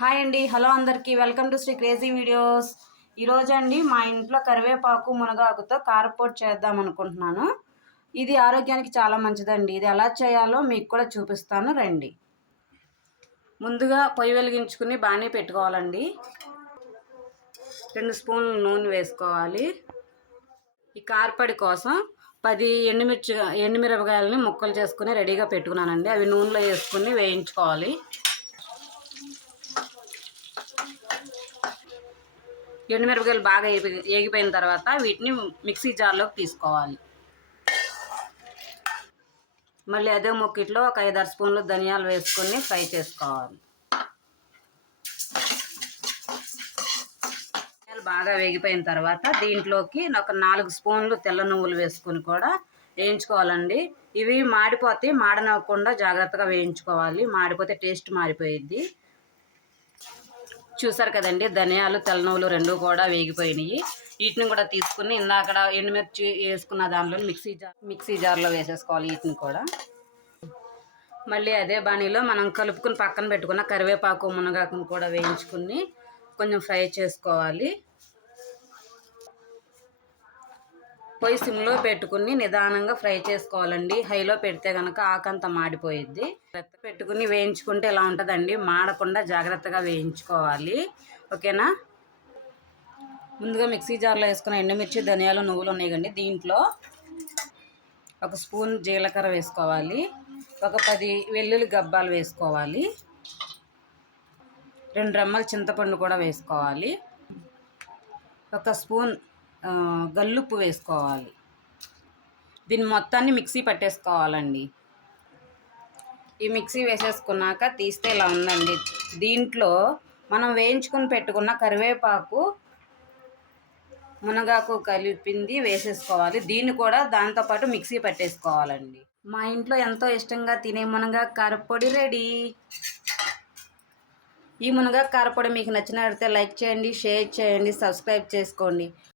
Hi అండి, hello అందరికీ, welcome to Sri crazy videos. ఈరోజు అండి మా ఇంట్లో కరివేపాకు మునగాకుతో కారపొడి చేద్దాం అనుకుంటున్నాను. ఇది ఆరోగ్యానికి చాలా మంచిదండి. ఇది ఎలా చేయాలో మీకు కూడా చూపిస్తాను రండి. ముందుగా పొయ్యి వెలిగించుకుని బాణీ పెట్టుకోవాలండి. 2 స్పూన్లు నూనె వేసుకోవాలి. ఈ కారపొడి కోసం 10 ఎండుమిరపకాయలని ముక్కలు చేసుకుని రెడీగా పెట్టుకున్నానండి. అవి నూనెలో వేసుకుని వేయించుకోవాలి. ఎండుమిరపకాయలు బాగా ఏగిపోయిన తర్వాత వీటిని మిక్సీ జార్లోకి తీసుకోవాలి. మళ్ళీ అదే ముక్కిట్లో ఒక 5-6 స్పూన్లు ధనియాలు వేసుకొని ఫ్రై చేసుకోవాలి. ధనియాలు బాగా వేగిపోయిన తర్వాత దీంట్లోకి ఒక 4 స్పూన్లు తెల్ల నువ్వులు వేసుకొని కూడా వేయించుకోవాలండి. ఇవి మాడిపోతే మాడనవ్వకుండా జాగ్రత్తగా వేయించుకోవాలి. మాడిపోతే టేస్ట్ మారిపోయిద్ది. చూసారు కదండి, ధనియాలు తెల్ల నువ్వులు రెండు కూడా వేగిపోయినాయి. వీటిని కూడా తీసుకుని ఇందాక ఎండుమిర్చి వేసుకున్న దానిలో మిక్సీ జార్లో వేసేసుకోవాలి. వీటిని కూడా మళ్ళీ అదే బాణీలో మనం కలుపుకుని పక్కన పెట్టుకున్న కరివేపాకు మునగాకును కూడా వేయించుకుని కొంచెం ఫ్రై చేసుకోవాలి. పొయ్యి సిమ్లో పెట్టుకుని నిదానంగా ఫ్రై చేసుకోవాలండి. హైలో పెడితే కనుక ఆకంతా మాడిపోయిద్ది. పెట్టుకుని వేయించుకుంటే ఇలా ఉంటుందండి. మాడకుండా జాగ్రత్తగా వేయించుకోవాలి. ఓకేనా? ముందుగా మిక్సీ జార్లో వేసుకున్న ఎండుమిర్చి, ధనియాలు, నువ్వులు ఉన్నాయి కండి. దీంట్లో 1 స్పూన్ జీలకర్ర వేసుకోవాలి. ఒక 10 వెల్లుల్లి గబ్బాలు వేసుకోవాలి. 2 రెమ్మల చింతపండు కూడా వేసుకోవాలి. 1 స్పూన్ గల్లుప్పు వేసుకోవాలి. దీన్ని మొత్తాన్ని మిక్సీ పట్టేసుకోవాలండి. ఈ మిక్సీ వేసేసుకున్నాక తీస్తే ఇలా ఉందండి. దీంట్లో మనం వేయించుకుని పెట్టుకున్న కరివేపాకు, మునగాకు కలిపింది వేసేసుకోవాలి. దీన్ని కూడా దాంతోపాటు మిక్సీ పట్టేసుకోవాలండి. మా ఇంట్లో ఎంతో ఇష్టంగా తినే మునగాకు కారపొడి రెడీ. ఈ మునగాకు కారపొడి మీకు నచ్చినట్లయితే లైక్ చేయండి, షేర్ చేయండి, సబ్స్క్రైబ్ చేసుకోండి.